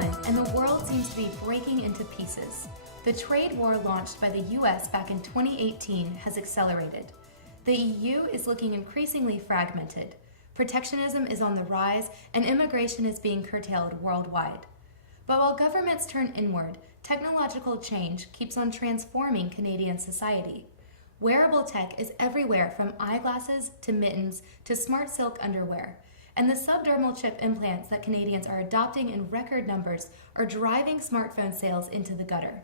2021, and the world seems to be breaking into pieces. The trade war launched by the US back in 2018 has accelerated. The EU is looking increasingly fragmented. Protectionism is on the rise, and immigration is being curtailed worldwide. But while governments turn inward, technological change keeps on transforming Canadian society. Wearable tech is everywhere, from eyeglasses to mittens to smart silk underwear. And the subdermal chip implants that Canadians are adopting in record numbers are driving smartphone sales into the gutter.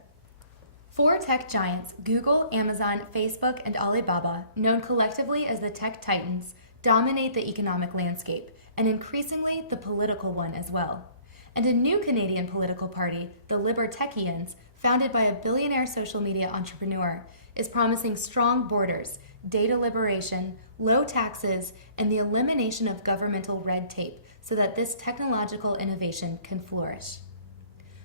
Four tech giants, Google, Amazon, Facebook, and Alibaba, known collectively as the tech titans, dominate the economic landscape, and increasingly the political one as well. And a new Canadian political party, the Libertechnians, founded by a billionaire social media entrepreneur, is promising strong borders, data liberation, low taxes, and the elimination of governmental red tape so that this technological innovation can flourish.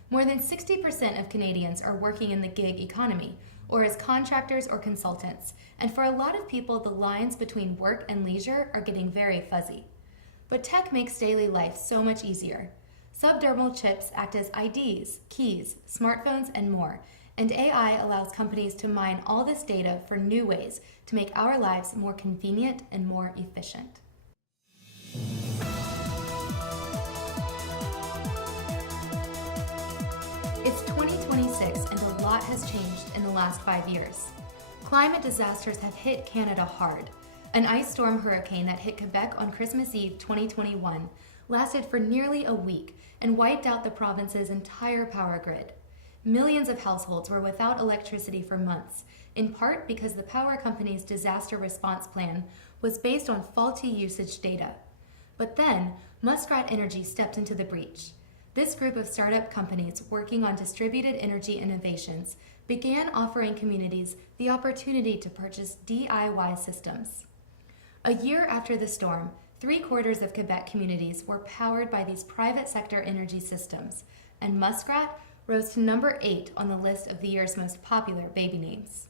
More than 60% of Canadians are working in the gig economy, or as contractors or consultants, and for a lot of people, the lines between work and leisure are getting very fuzzy. But tech makes daily life so much easier. Subdermal chips act as IDs, keys, smartphones, and more, and AI allows companies to mine all this data for new ways to make our lives more convenient and more efficient. It's 2026 and a lot has changed in the last 5 years. Climate disasters have hit Canada hard. An ice storm hurricane that hit Quebec on Christmas Eve 2021 lasted for nearly a week and wiped out the province's entire power grid. Millions of households were without electricity for months, in part because the power company's disaster response plan was based on faulty usage data. But then, Muskrat Energy stepped into the breach. This group of startup companies working on distributed energy innovations began offering communities the opportunity to purchase DIY systems. A year after the storm, 3/4 of Quebec communities were powered by these private sector energy systems, and Muskrat rose to number 8 on the list of the year's most popular baby names.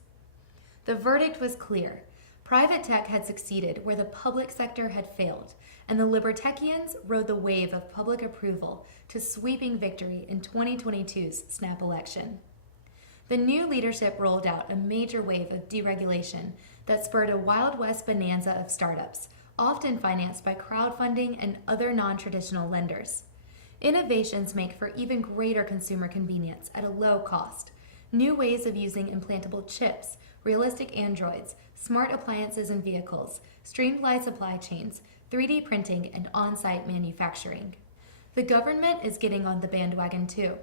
The verdict was clear. Private tech had succeeded where the public sector had failed, and the Libertechnians rode the wave of public approval to sweeping victory in 2022's snap election. The new leadership rolled out a major wave of deregulation that spurred a Wild West bonanza of startups, often financed by crowdfunding and other non-traditional lenders. Innovations make for even greater consumer convenience at a low cost. New ways of using implantable chips, realistic androids, smart appliances and vehicles, streamlined supply chains, 3D printing, and on-site manufacturing. The government is getting on the bandwagon too.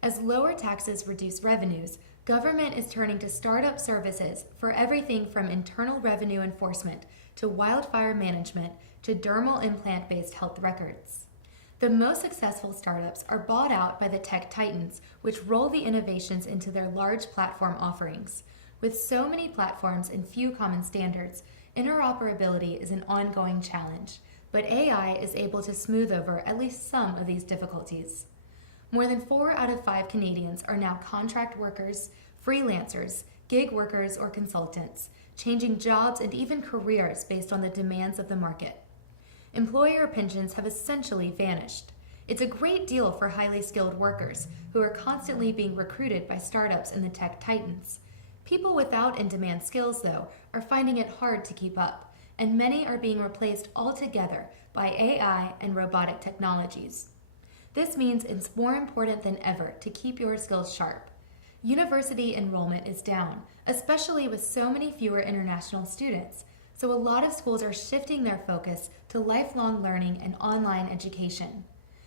As lower taxes reduce revenues, government is turning to startup services for everything from internal revenue enforcement to wildfire management to dermal implant-based health records. The most successful startups are bought out by the tech titans, which roll the innovations into their large platform offerings. With so many platforms and few common standards, interoperability is an ongoing challenge, but AI is able to smooth over at least some of these difficulties. More than 4 out of 5 Canadians are now contract workers, freelancers, gig workers, or consultants, changing jobs and even careers based on the demands of the market. Employer pensions have essentially vanished. It's a great deal for highly skilled workers who are constantly being recruited by startups and the tech titans. People without in-demand skills, though, are finding it hard to keep up, and many are being replaced altogether by AI and robotic technologies. This means it's more important than ever to keep your skills sharp. University enrollment is down, especially with so many fewer international students, so a lot of schools are shifting their focus to lifelong learning and online education.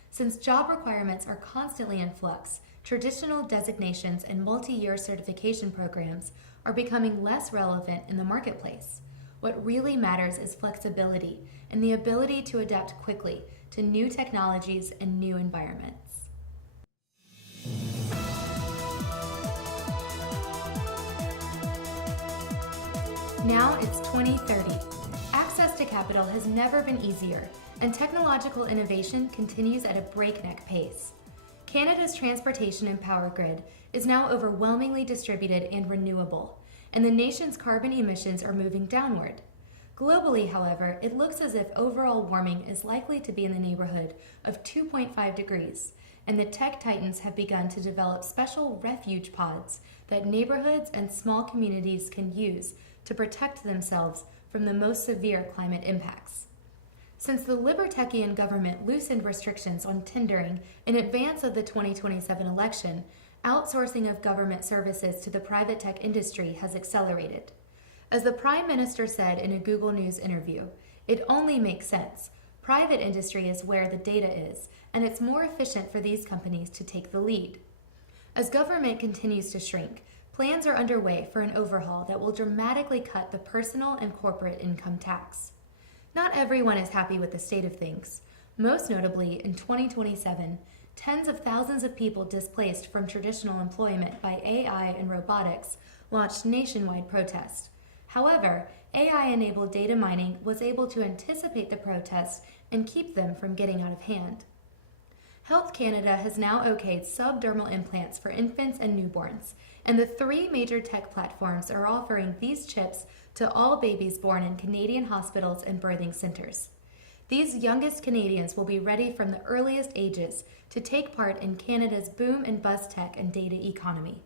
Since job requirements are constantly in flux, traditional designations and multi-year certification programs are becoming less relevant in the marketplace. What really matters is flexibility and the ability to adapt quickly to new technologies and new environments. Now it's 2030. Access to capital has never been easier, and technological innovation continues at a breakneck pace. Canada's transportation and power grid is now overwhelmingly distributed and renewable, and the nation's carbon emissions are moving downward. Globally, however, it looks as if overall warming is likely to be in the neighborhood of 2.5 degrees, and the tech titans have begun to develop special refuge pods that neighborhoods and small communities can use to protect themselves from the most severe climate impacts. Since the Libertarian government loosened restrictions on tendering in advance of the 2027 election, outsourcing of government services to the private tech industry has accelerated. As the Prime Minister said in a Google News interview, it only makes sense. Private industry is where the data is, and it's more efficient for these companies to take the lead. As government continues to shrink, plans are underway for an overhaul that will dramatically cut the personal and corporate income tax. Not everyone is happy with the state of things. Most notably, in 2027, tens of thousands of people displaced from traditional employment by AI and robotics launched nationwide protests. However, AI-enabled data mining was able to anticipate the protests and keep them from getting out of hand. Health Canada has now okayed subdermal implants for infants and newborns, and the 3 major tech platforms are offering these chips to all babies born in Canadian hospitals and birthing centers. These youngest Canadians will be ready from the earliest ages to take part in Canada's boom and bust tech and data economy.